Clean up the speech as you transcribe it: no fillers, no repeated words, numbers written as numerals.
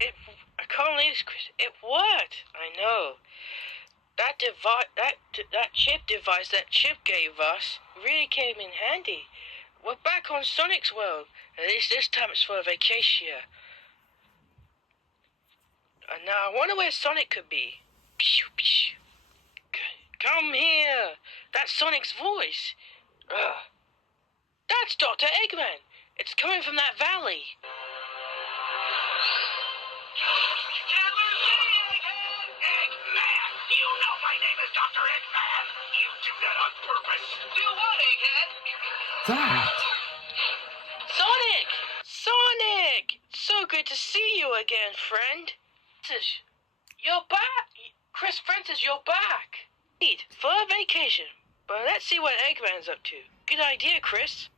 I can't believe this, Chris. It worked. I know. That chip device that Chip gave us really came in handy. We're back on Sonic's world. At least this time it's for a vacation. And now I wonder where Sonic could be. Pew, pew. Come here. That's Sonic's voice. That's Dr. Eggman. It's coming from that valley. Eggman! You know my name is Dr. Eggman! You do that on purpose! Do what, Egghead? That. Sonic! Sonic! So good to see you again, friend. You're back! Chris Francis, you're back! For a vacation. But let's see what Eggman's up to. Good idea, Chris.